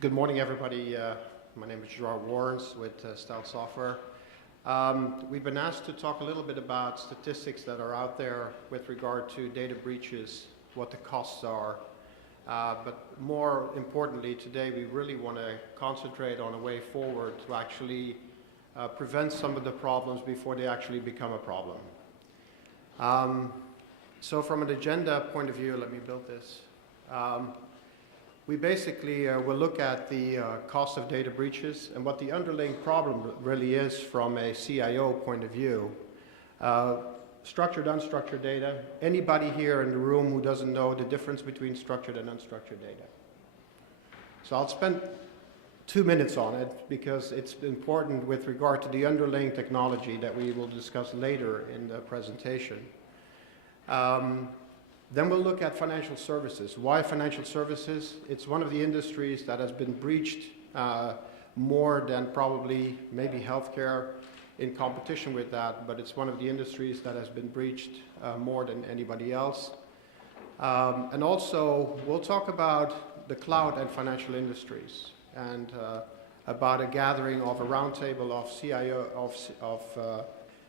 Good morning, everybody. My name is Gerard Warrens with Stout Software. We've been asked to talk a little bit about statistics that are out there with regard to data breaches, what the costs are. But more importantly, today we really want to concentrate on a way forward to actually prevent some of the problems before they actually become a problem. So from an agenda point of view, let me build this. We basically will look at the cost of data breaches and what the underlying problem really is from a CIO point of view. Structured, unstructured data. Anybody here in the room who doesn't know the difference between structured and unstructured data? So I'll spend 2 minutes on it because it's important with regard to the underlying technology that we will discuss later in the presentation. Then we'll look at financial services. Why financial services? It's one of the industries that has been breached more than probably maybe healthcare in competition with that, but it's one of the industries that has been breached more than anybody else. And also, we'll talk about the cloud and financial industries and about a gathering of a roundtable of CIO, of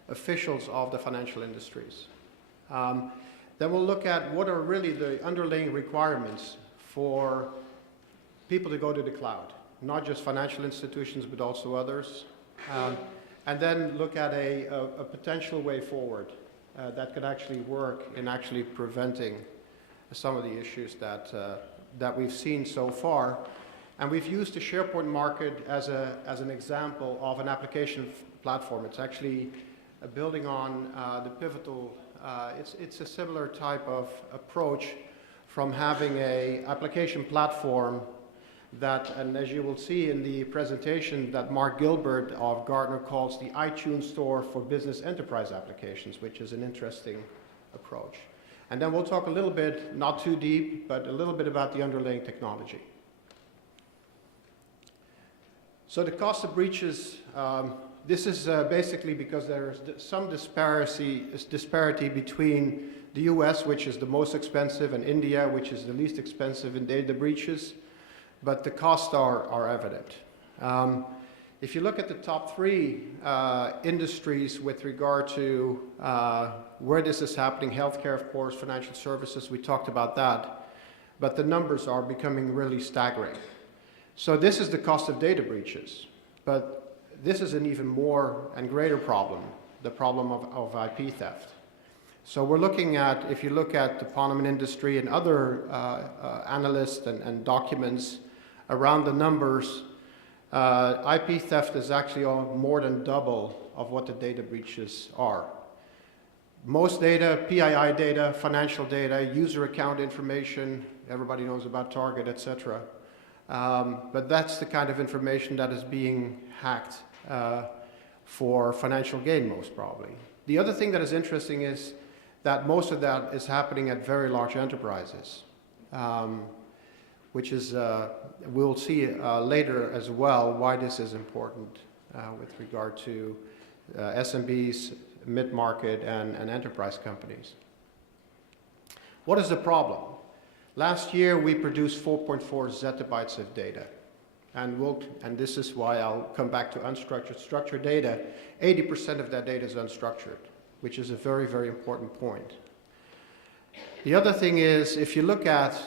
officials of the financial industries. Then we'll look at what are really the underlying requirements for people to go to the cloud, not just financial institutions, but also others. And then look at a potential way forward that could actually work in actually preventing some of the issues that we've seen so far. And we've used the SharePoint market as an example of an application platform. It's actually building on the Pivotal. It's a similar type of approach from having an application platform that, and as you will see in the presentation, that Mark Gilbert of Gartner calls the iTunes Store for business enterprise applications, which is an interesting approach. And then we'll talk a little bit, not too deep, but a little bit about the underlying technology. So the cost of breaches, this is basically because there is some disparity between the US, which is the most expensive, and India, which is the least expensive in data breaches, but the costs are evident. If you look at the top three industries with regard to where this is happening, healthcare, of course, financial services, we talked about that, but the numbers are becoming really staggering. So this is the cost of data breaches, but this is an even more and greater problem, the problem of IP theft. So we're looking at, if you look at the Ponemon industry and other analysts and documents around the numbers, IP theft is actually more than double of what the data breaches are. Most data, PII data, financial data, user account information, everybody knows about Target, etc. But that's the kind of information that is being hacked for financial gain, most probably. The other thing that is interesting is that most of that is happening at very large enterprises, which is, we'll see later as well why this is important with regard to SMBs, mid-market, and enterprise companies. What is the problem? Last year, we produced 4.4 zettabytes of data. And this is why I'll come back to unstructured. Structured data, 80% of that data is unstructured, which is a very, very important point. The other thing is, if you look at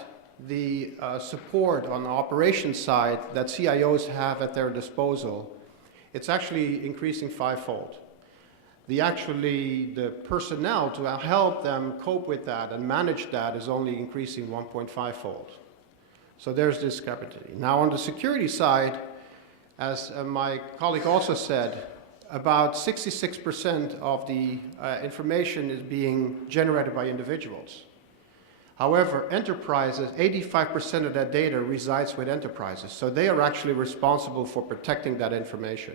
the support on the operations side that CIOs have at their disposal, it's actually increasing fivefold. The personnel to help them cope with that and manage that is only increasing 1.5-fold. So there's discrepancy. Now on the security side, as my colleague also said, about 66% of the information is being generated by individuals. However, enterprises, 85% of that data resides with enterprises, so they are actually responsible for protecting that information.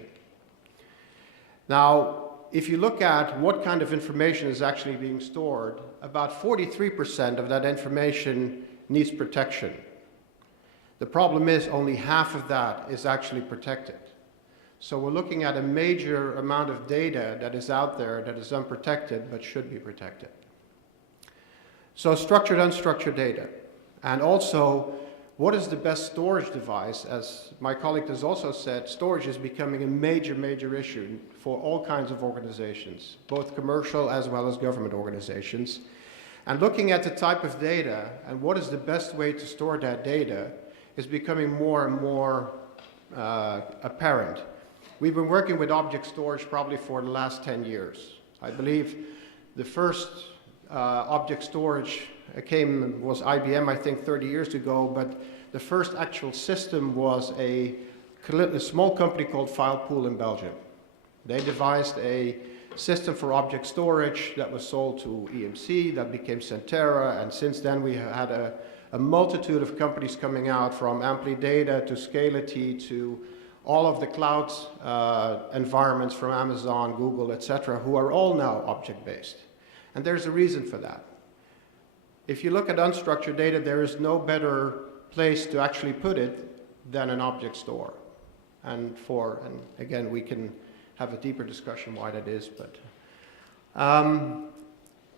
Now, if you look at what kind of information is actually being stored, about 43% of that information needs protection. The problem is only half of that is actually protected. So we're looking at a major amount of data that is out there that is unprotected but should be protected. So structured, unstructured data. And also what is the best storage device? As my colleague has also said, storage is becoming a major, major issue for all kinds of organizations, both commercial as well as government organizations. And looking at the type of data and what is the best way to store that data is becoming more and more apparent. We've been working with object storage probably for the last 10 years. I believe the first object storage was IBM, I think, 30 years ago, but the first actual system was a small company called FilePool in Belgium. They devised a system for object storage that was sold to EMC, that became Centera, and since then we had a multitude of companies coming out, from AmpliData to Scality to all of the cloud environments from Amazon, Google, etc., who are all now object-based. And there's a reason for that. If you look at unstructured data, there is no better place to actually put it than an object store. And again, we can have a deeper discussion why that is. But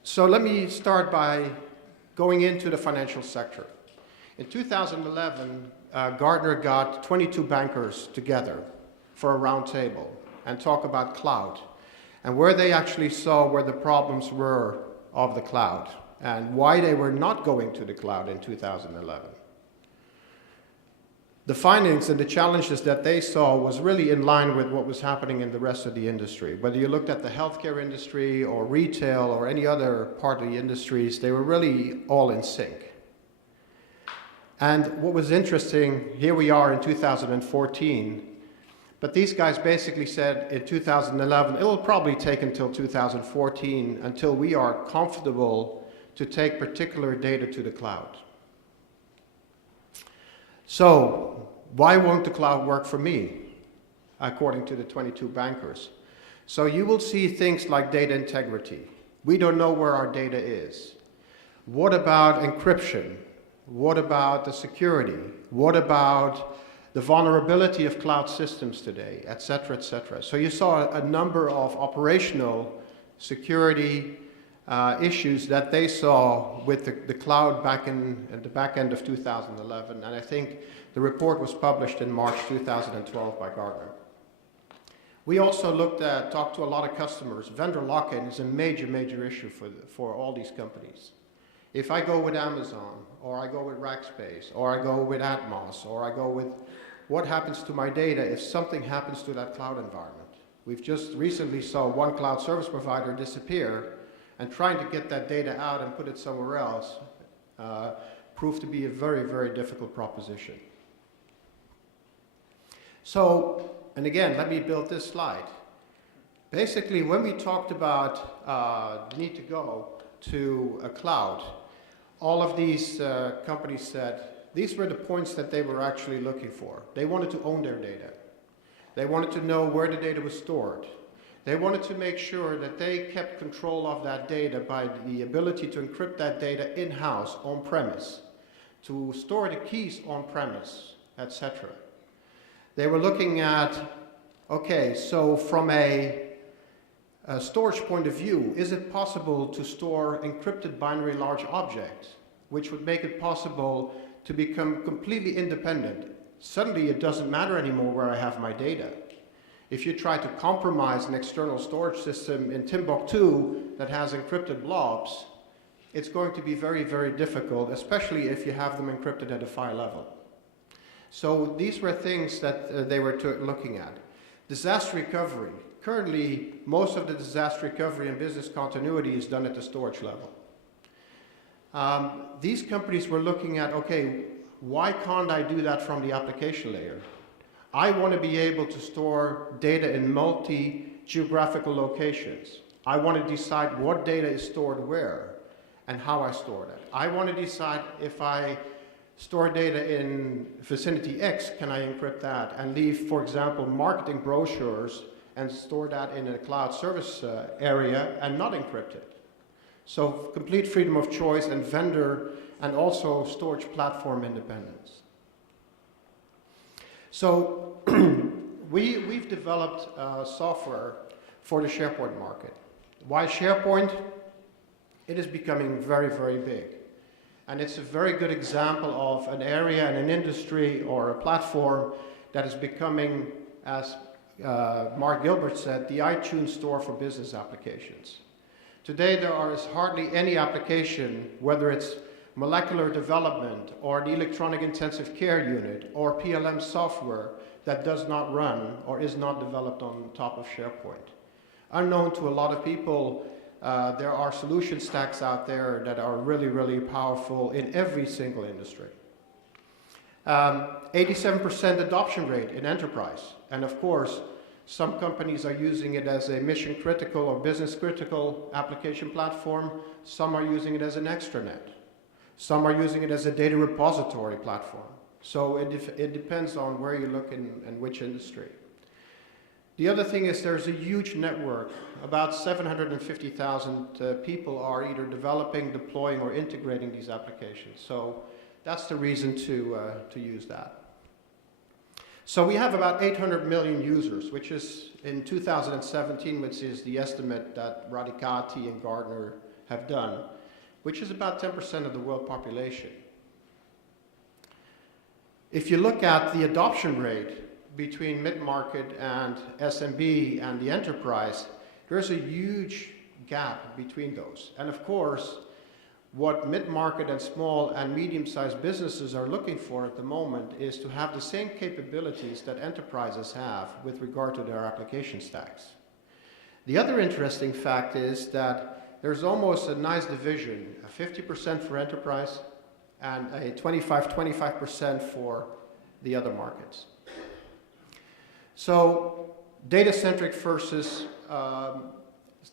so let me start by going into the financial sector. In 2011, Gartner got 22 bankers together for a round table and talk about cloud and where they actually saw where the problems were of the cloud and why they were not going to the cloud in 2011. The findings and the challenges that they saw was really in line with what was happening in the rest of the industry. Whether you looked at the healthcare industry or retail or any other part of the industries, they were really all in sync. And what was interesting, here we are in 2014, but these guys basically said in 2011, it will probably take until 2014 until we are comfortable to take particular data to the cloud. So, why won't the cloud work for me, according to the 22 bankers? So you will see things like data integrity. We don't know where our data is. What about encryption? What about the security? What about the vulnerability of cloud systems today, et cetera, et cetera. So you saw a number of operational security issues that they saw with the cloud back at the back end of 2011, and I think the report was published in March 2012 by Gartner. We also talked to a lot of customers. Vendor lock-in is a major, major issue for all these companies. If I go with Amazon, or I go with Rackspace, or I go with Atmos, or I go with what happens to my data if something happens to that cloud environment? We've just recently saw one cloud service provider disappear, and trying to get that data out and put it somewhere else proved to be a very, very difficult proposition. So, and again, let me build this slide. Basically, when we talked about the need to go to a cloud, all of these companies said these were the points that they were actually looking for. They wanted to own their data. They wanted to know where the data was stored. They wanted to make sure that they kept control of that data by the ability to encrypt that data in-house, on-premise, to store the keys on-premise, etc. They were looking at, okay, so from a storage point of view, is it possible to store encrypted binary large objects, which would make it possible to become completely independent? Suddenly it doesn't matter anymore where I have my data. If you try to compromise an external storage system in Timbuktu that has encrypted blobs, it's going to be very, very difficult, especially if you have them encrypted at a file level. So these were things that they were looking at. Disaster recovery. Currently, most of the disaster recovery and business continuity is done at the storage level. These companies were looking at, okay, why can't I do that from the application layer? I want to be able to store data in multi-geographical locations. I want to decide what data is stored where and how I store that. I want to decide if I store data in vicinity X, can I encrypt that and leave, for example, marketing brochures and store that in a cloud service area and not encrypt it. So complete freedom of choice and vendor and also storage platform independence. So we've developed software for the SharePoint market. Why SharePoint? It is becoming very, very big. And it's a very good example of an area and an industry or a platform that is becoming, as Mark Gilbert said, the iTunes store for business applications. Today there is hardly any application, whether it's molecular development or the electronic intensive care unit or PLM software, that does not run or is not developed on top of SharePoint. Unknown to a lot of people, there are solution stacks out there that are really, really powerful in every single industry. 87% adoption rate in enterprise. And of course, some companies are using it as a mission critical or business critical application platform. Some are using it as an extranet. Some are using it as a data repository platform. So it depends on where you look and which industry. The other thing is there's a huge network. About 750,000 people are either developing, deploying, or integrating these applications. So that's the reason to use that. So we have about 800 million users, which is in 2017, which is the estimate that Radicati and Gartner have done, which is about 10% of the world population. If you look at the adoption rate between mid-market and SMB and the enterprise, there's a huge gap between those. And of course, what mid-market and small and medium-sized businesses are looking for at the moment is to have the same capabilities that enterprises have with regard to their application stacks. The other interesting fact is that there's almost a nice division, 50% for enterprise and a 25% for the other markets. So data-centric versus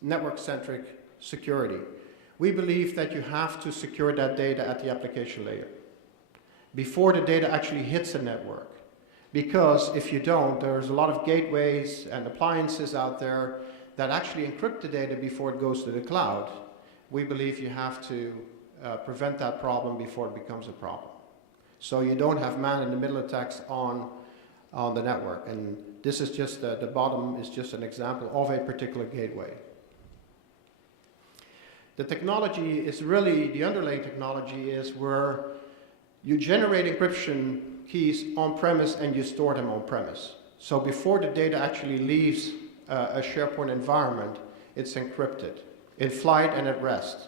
network-centric security. We believe that you have to secure that data at the application layer before the data actually hits the network. Because if you don't, there's a lot of gateways and appliances out there that actually encrypt the data before it goes to the cloud. We believe you have to prevent that problem before it becomes a problem. So you don't have man-in-the-middle attacks on the network. And this is just, the bottom is just an example of a particular gateway. The technology is really, the underlying technology is where you generate encryption keys on-premise and you store them on-premise. So before the data actually leaves a SharePoint environment, it's encrypted in flight and at rest.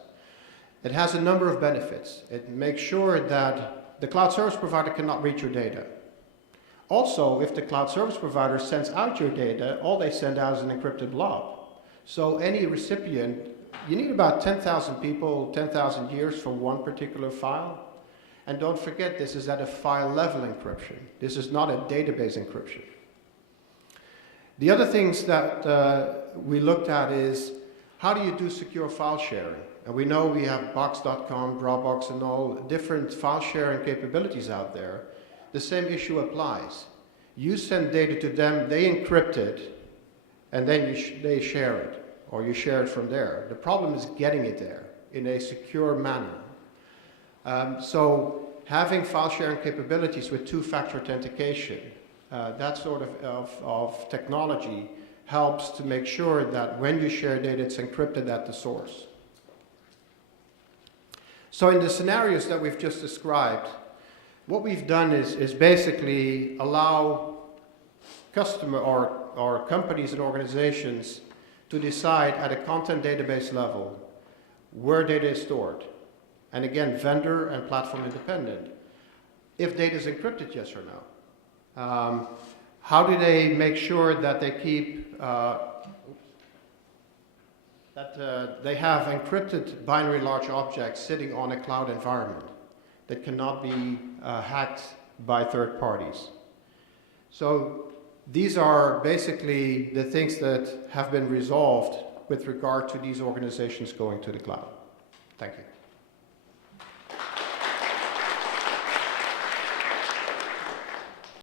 It has a number of benefits. It makes sure that the cloud service provider cannot read your data. Also, if the cloud service provider sends out your data, all they send out is an encrypted blob. So any recipient, you need about 10,000 people, 10,000 years for one particular file. And don't forget, this is at a file level encryption. This is not a database encryption. The other things that we looked at is, how do you do secure file sharing? And we know we have Box.com, Dropbox, and all different file sharing capabilities out there. The same issue applies. You send data to them, they encrypt it, and then they share it. Or you share it from there. The problem is getting it there in a secure manner. So having file sharing capabilities with two-factor authentication, that sort of technology helps to make sure that when you share data, it's encrypted at the source. So in the scenarios that we've just described, what we've done is basically allow customer or companies and organizations to decide at a content database level where data is stored. And again, vendor and platform independent. If data is encrypted, yes or no. How do they make sure that they keep, they have encrypted binary large objects sitting on a cloud environment that cannot be hacked by third parties? So these are basically the things that have been resolved with regard to these organizations going to the cloud. Thank you.